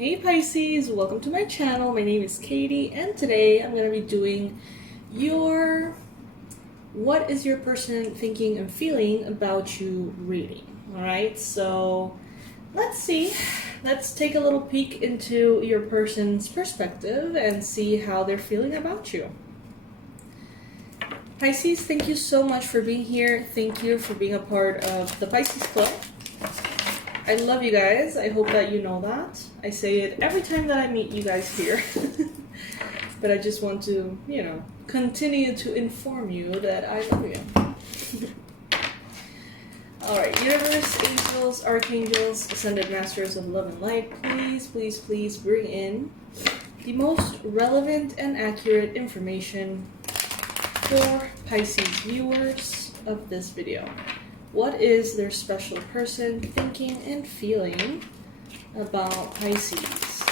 Hey Pisces, welcome to my channel. My name is Katie and today I'm going to be doing your what is your person thinking and feeling about you reading. Alright, so let's see. Let's take a little peek into your person's perspective and see how they're feeling about you. Pisces, thank you so much for being here. Thank you for being a part of the Pisces Club. I love you guys. I hope that you know that. I say it every time that I meet you guys here. But I just want to, continue to inform you that I love you. Alright, universe, angels, archangels, ascended masters of love and light, please, please, please bring in the most relevant and accurate information for Pisces viewers of this video. What is their special person thinking and feeling about Pisces?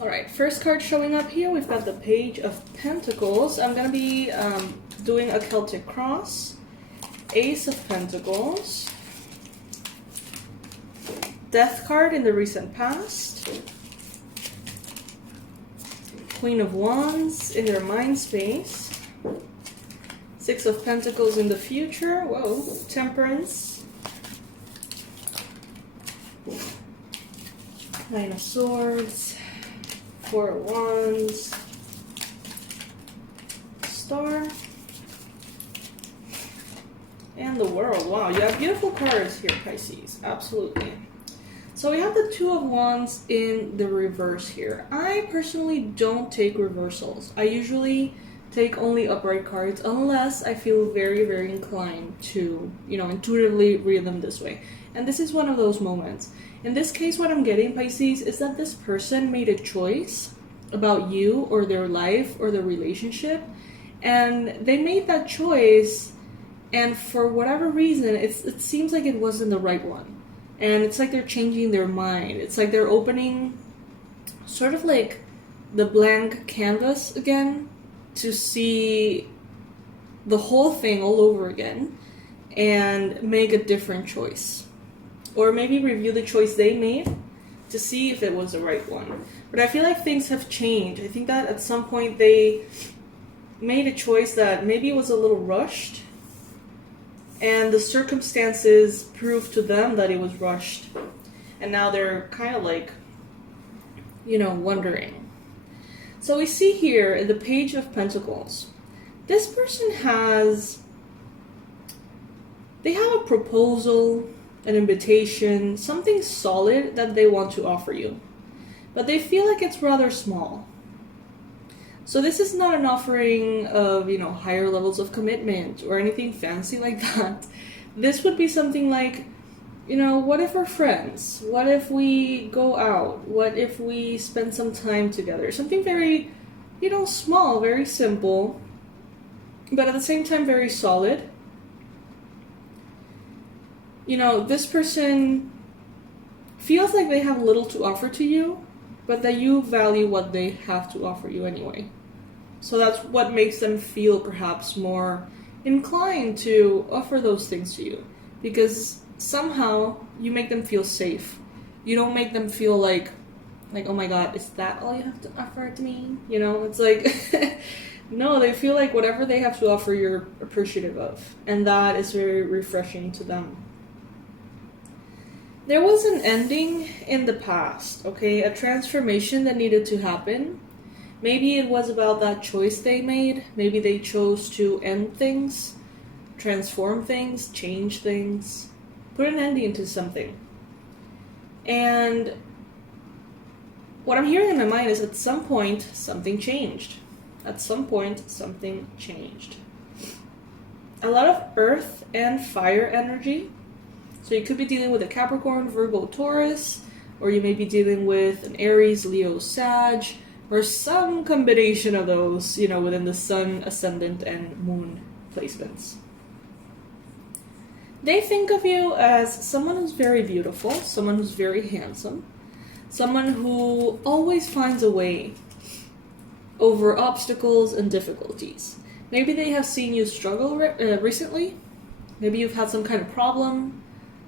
Alright, first card showing up here, we've got the Page of Pentacles. I'm going to be doing a Celtic cross, Ace of Pentacles, Death card in the recent past, Queen of Wands in their mind space, Six of Pentacles in the future, whoa, Temperance, Nine of Swords, Four of Wands, Star, and the World. Wow, you have beautiful cards here, Pisces, absolutely. So we have the Two of Wands in the reverse here. I personally don't take reversals. I usually take only upright cards unless I feel very, very inclined to, intuitively read them this way. And this is one of those moments. In this case, what I'm getting, Pisces, is that this person made a choice about you or their life or their relationship. And they made that choice, and for whatever reason, it seems like it wasn't the right one. And it's like they're changing their mind. It's like they're opening sort of like the blank canvas again to see the whole thing all over again and make a different choice. Or maybe review the choice they made to see if it was the right one. But I feel like things have changed. I think that at some point they made a choice that maybe was a little rushed. And the circumstances proved to them that it was rushed. And now they're kind of like, wondering. So we see here in the Page of Pentacles, this person they have a proposal, an invitation, something solid that they want to offer you. But they feel like it's rather small. So this is not an offering of, higher levels of commitment or anything fancy like that. This would be something like, what if we're friends? What if we go out? What if we spend some time together? Something very, small, very simple, but at the same time very solid. This person feels like they have little to offer to you, but that you value what they have to offer you anyway. So that's what makes them feel perhaps more inclined to offer those things to you. Because somehow you make them feel safe. You don't make them feel like, oh my god, is that all you have to offer to me? It's like, no, they feel like whatever they have to offer you're appreciative of. And that is very refreshing to them. There was an ending in the past, okay? A transformation that needed to happen. Maybe it was about that choice they made. Maybe they chose to end things, transform things, change things, put an ending to something. And what I'm hearing in my mind is at some point, something changed. At some point, something changed. A lot of earth and fire energy. So you could be dealing with a Capricorn, Virgo, Taurus, or you may be dealing with an Aries, Leo, Sag, or some combination of those, within the Sun, Ascendant, and Moon placements. They think of you as someone who's very beautiful, someone who's very handsome, someone who always finds a way over obstacles and difficulties. Maybe they have seen you struggle recently, Maybe you've had some kind of problem.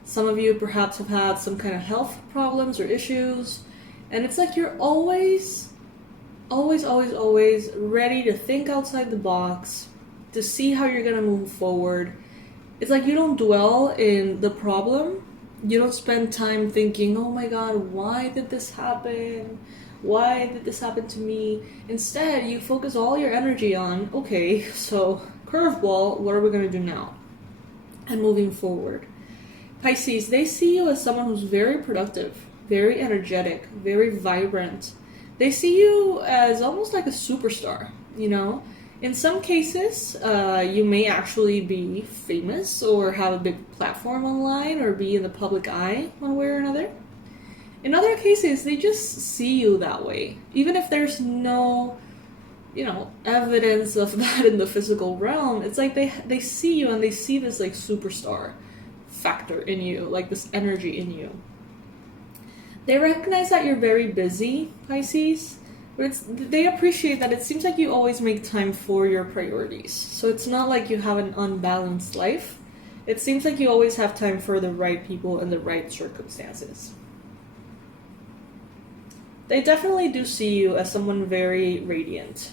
Some of you perhaps have had some kind of health problems or issues. And it's like you're always ready to think outside the box, to see how you're going to move forward. It's like you don't dwell in the problem. You don't spend time thinking, oh my God, why did this happen? Why did this happen to me? Instead, you focus all your energy on, okay, so curveball, what are we going to do now? And moving forward. Pisces, they see you as someone who's very productive, very energetic, very vibrant. They see you as almost like a superstar, you know? In some cases, you may actually be famous or have a big platform online or be in the public eye one way or another. In other cases, they just see you that way. Even if there's no, evidence of that in the physical realm, it's like they see you and they see this like superstar factor in you, like this energy in you. They recognize that you're very busy, Pisces, but they appreciate that it seems like you always make time for your priorities. So it's not like you have an unbalanced life. It seems like you always have time for the right people and the right circumstances. They definitely do see you as someone very radiant.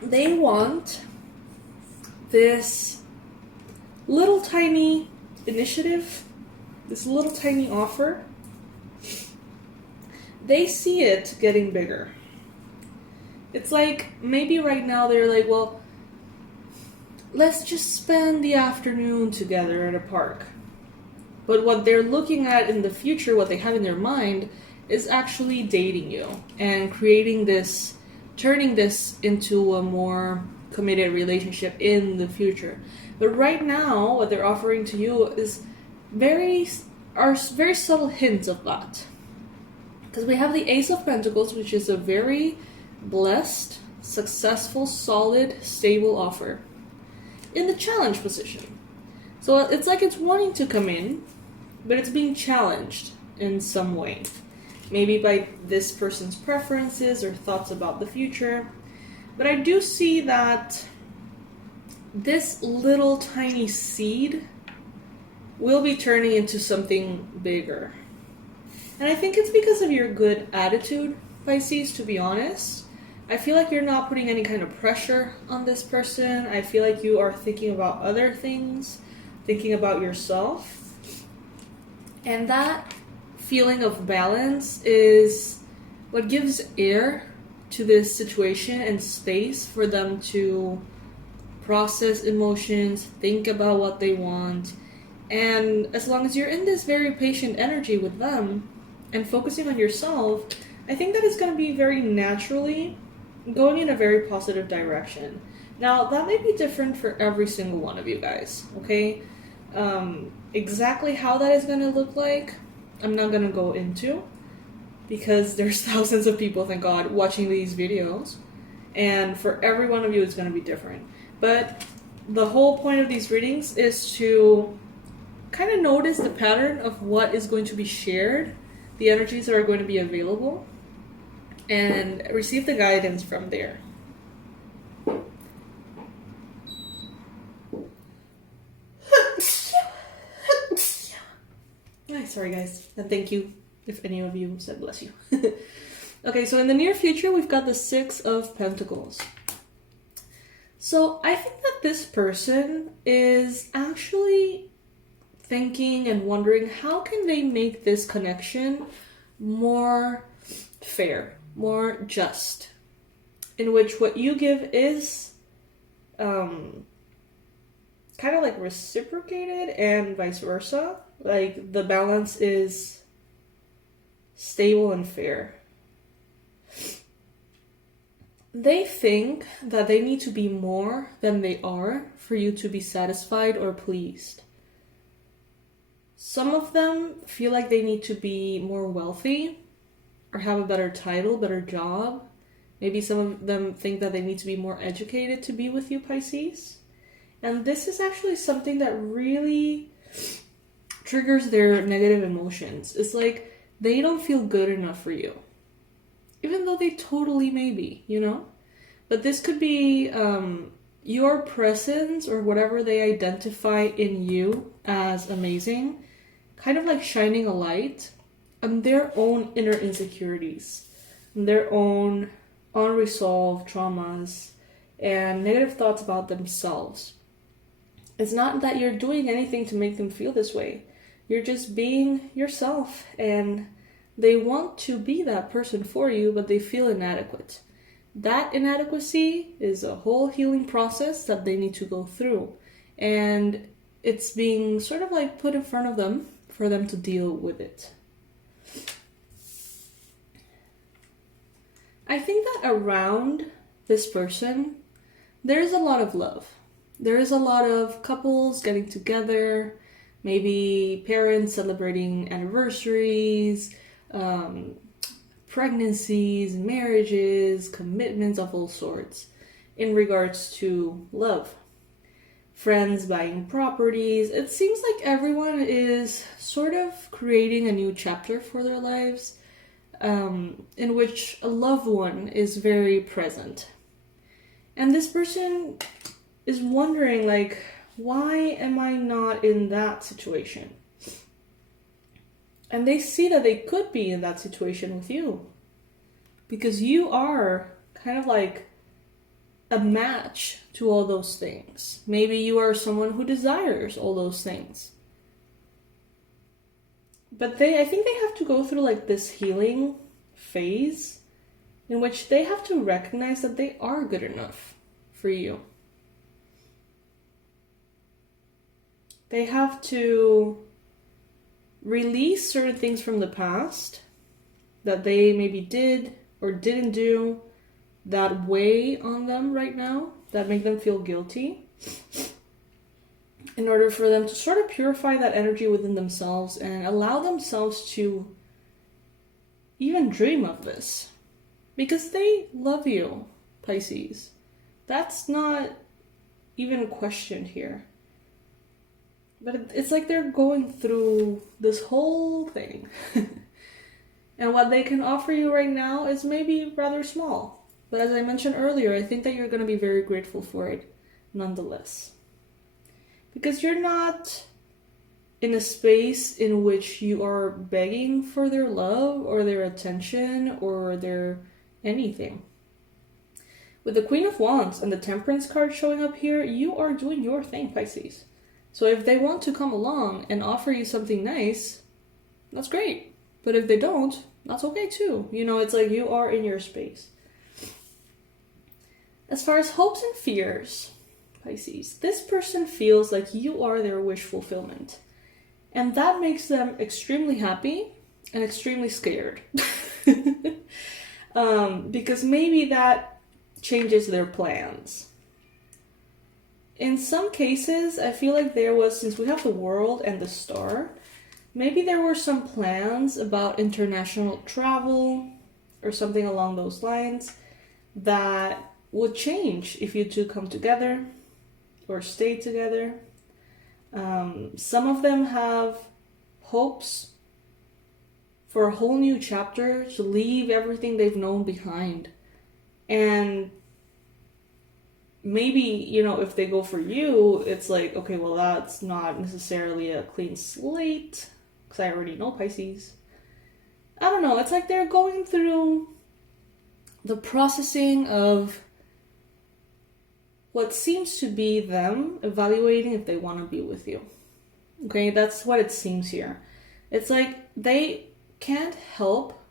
They want this little tiny initiative, this little tiny offer. They see it getting bigger. It's like maybe right now they're like, well, let's just spend the afternoon together at a park. But what they're looking at in the future, what they have in their mind, is actually dating you and creating this, turning this into a more committed relationship in the future. But right now, what they're offering to you is very subtle hints of that. Because we have the Ace of Pentacles, which is a very blessed, successful, solid, stable offer in the challenge position. So it's like it's wanting to come in, but it's being challenged in some way. Maybe by this person's preferences or thoughts about the future. But I do see that this little tiny seed will be turning into something bigger. And I think it's because of your good attitude, Pisces, to be honest. I feel like you're not putting any kind of pressure on this person. I feel like you are thinking about other things, thinking about yourself. And that feeling of balance is what gives air to this situation and space for them to process emotions, think about what they want. And as long as you're in this very patient energy with them and focusing on yourself, I think that it's going to be very naturally going in a very positive direction. Now, that may be different for every single one of you guys, okay? Exactly how that is going to look like, I'm not going to go into, because there's thousands of people, thank God, watching these videos. And for every one of you, it's going to be different. But the whole point of these readings is to kind of notice the pattern of what is going to be shared, the energies that are going to be available, and receive the guidance from there. Sorry guys, and thank you if any of you said bless you. Okay, so in the near future, we've got the Six of Pentacles. So I think that this person is actually thinking and wondering how can they make this connection more fair, more just, in which what you give is kind of like reciprocated and vice versa. Like the balance is stable and fair. They think that they need to be more than they are for you to be satisfied or pleased. Some of them feel like they need to be more wealthy or have a better title, better job. Maybe some of them think that they need to be more educated to be with you, Pisces. And this is actually something that really triggers their negative emotions. It's like they don't feel good enough for you. even though they totally may be, you know? But this could be your presence or whatever they identify in you as amazing, kind of like shining a light on their own inner insecurities, their own unresolved traumas, and negative thoughts about themselves. It's not that you're doing anything to make them feel this way. You're just being yourself, and they want to be that person for you, but they feel inadequate. That inadequacy is a whole healing process that they need to go through. And it's being sort of like put in front of them for them to deal with it. I think that around this person, there's a lot of love. There is a lot of couples getting together, maybe parents celebrating anniversaries, pregnancies, marriages, commitments of all sorts in regards to love. Friends buying properties. It seems like everyone is sort of creating a new chapter for their lives, in which a loved one is very present. And this person is wondering, like, why am I not in that situation? And they see that they could be in that situation with you. Because you are kind of like a match to all those things. Maybe you are someone who desires all those things. But I think they have to go through like this healing phase in which they have to recognize that they are good enough for you. They have to release certain things from the past that they maybe did or didn't do that weigh on them right now, that make them feel guilty, in order for them to sort of purify that energy within themselves and allow themselves to even dream of this. Because they love you, Pisces. That's not even questioned here. But it's like they're going through this whole thing. And what they can offer you right now is maybe rather small. But as I mentioned earlier, I think that you're going to be very grateful for it nonetheless. Because you're not in a space in which you are begging for their love or their attention or their anything. With the Queen of Wands and the Temperance card showing up here, you are doing your thing, Pisces. So if they want to come along and offer you something nice, that's great. But if they don't, that's okay too. You know, it's like you are in your space. As far as hopes and fears, Pisces, this person feels like you are their wish fulfillment. And that makes them extremely happy and extremely scared. Because maybe that changes their plans. In some cases, I feel like there was, since we have the World and the Star, maybe there were some plans about international travel or something along those lines that would change if you two come together or stay together. Some of them have hopes for a whole new chapter, to leave everything they've known behind. And maybe, you know, if they go for you, it's like, okay, well, that's not necessarily a clean slate, because I already know Pisces. I don't know, it's like they're going through the processing of what seems to be them evaluating if they want to be with you. Okay, that's what it seems here. It's like they can't help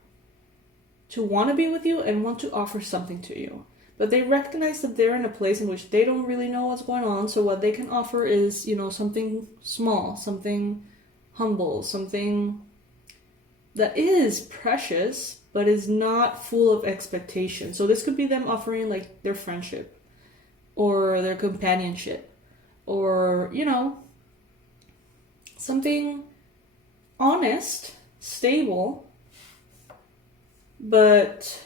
to want to be with you and want to offer something to you. But they recognize that they're in a place in which they don't really know what's going on. So what they can offer is, you know, something small, something humble, something that is precious, but is not full of expectation. So this could be them offering like their friendship or their companionship or, you know, something honest, stable, but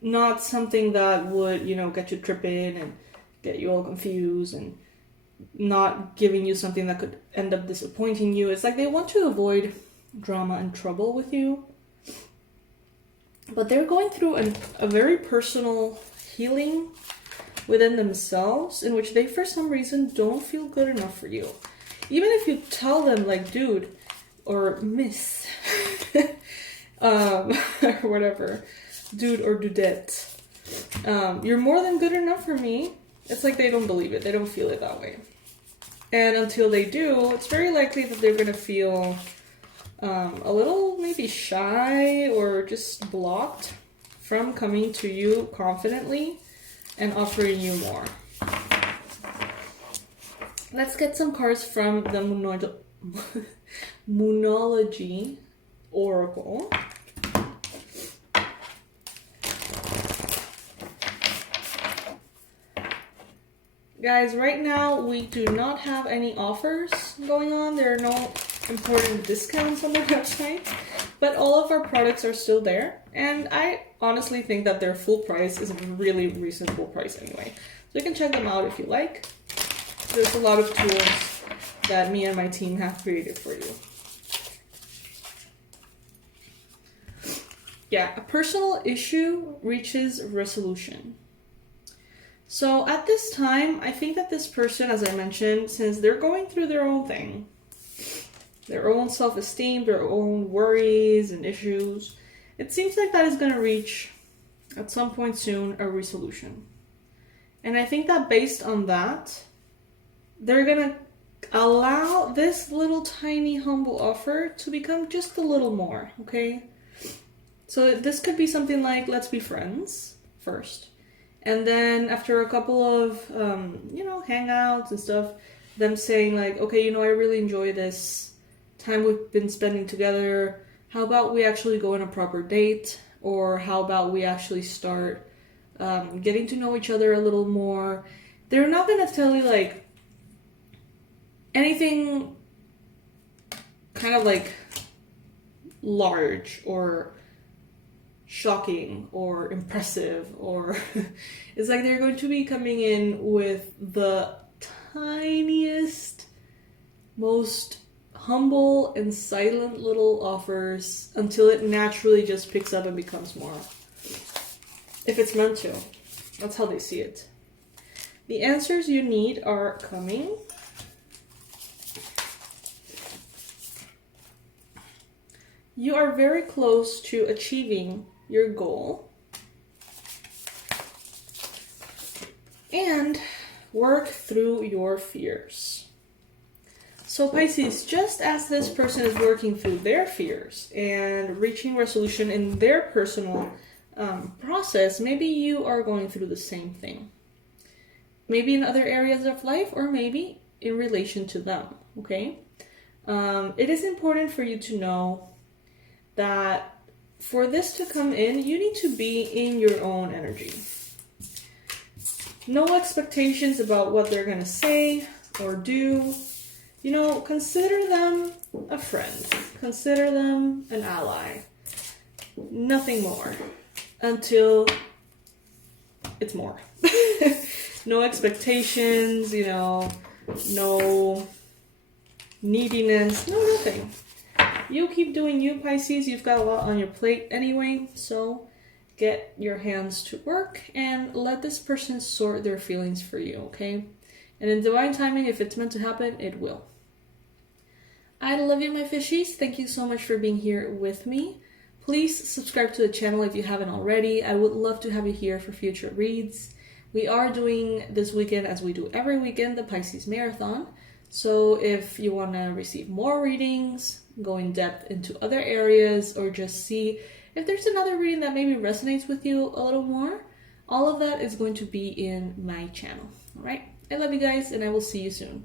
not something that would, you know, get you tripping and get you all confused and not giving you something that could end up disappointing you. It's like they want to avoid drama and trouble with you. but they're going through a very personal healing within themselves, in which they for some reason don't feel good enough for you. Even if you tell them like, dude or miss or whatever, dude or dudette, you're more than good enough for me, it's like they don't believe it. They don't feel it that way. And until they do, it's very likely that they're going to feel a little maybe shy or just blocked from coming to you confidently and offering you more. Let's get some cards from the Moonology Oracle. Guys, right now we do not have any offers going on. There are no important discounts on the website, but all of our products are still there. And I honestly think that their full price is a really reasonable price anyway. So you can check them out if you like. There's a lot of tools that me and my team have created for you. Yeah, a personal issue reaches resolution. So at this time, I think that this person, as I mentioned, since they're going through their own thing, their own self-esteem, their own worries and issues, it seems like that is going to reach, at some point soon, a resolution. And I think that based on that, they're going to allow this little tiny humble offer to become just a little more, okay? So this could be something like, let's be friends first. And then after a couple of, hangouts and stuff, them saying like, okay, I really enjoy this time we've been spending together. How about we actually go on a proper date? Or how about we actually start getting to know each other a little more? They're not going to tell you like anything kind of like large or shocking or impressive, or it's like they're going to be coming in with the tiniest, most humble and silent little offers until it naturally just picks up and becomes more. If it's meant to. That's how they see it. The answers you need are coming. You are very close to achieving your goal. And work through your fears. So Pisces, just as this person is working through their fears and reaching resolution in their personal process, maybe you are going through the same thing. Maybe in other areas of life, or maybe in relation to them, okay? It is important for you to know that for this to come in, you need to be in your own energy. No expectations about what they're going to say or do. Consider them a friend. Consider them an ally. Nothing more. Until it's more. No expectations, no neediness, no nothing. You keep doing you, Pisces. You've got a lot on your plate anyway, so get your hands to work and let this person sort their feelings for you, okay? And in divine timing, if it's meant to happen, it will. I love you, my fishies. Thank you so much for being here with me. Please subscribe to the channel if you haven't already. I would love to have you here for future reads. We are doing this weekend, as we do every weekend, the Pisces Marathon. So if you want to receive more readings, go in depth into other areas, or just see if there's another reading that maybe resonates with you a little more, all of that is going to be in my channel. All right? I love you guys, and I will see you soon.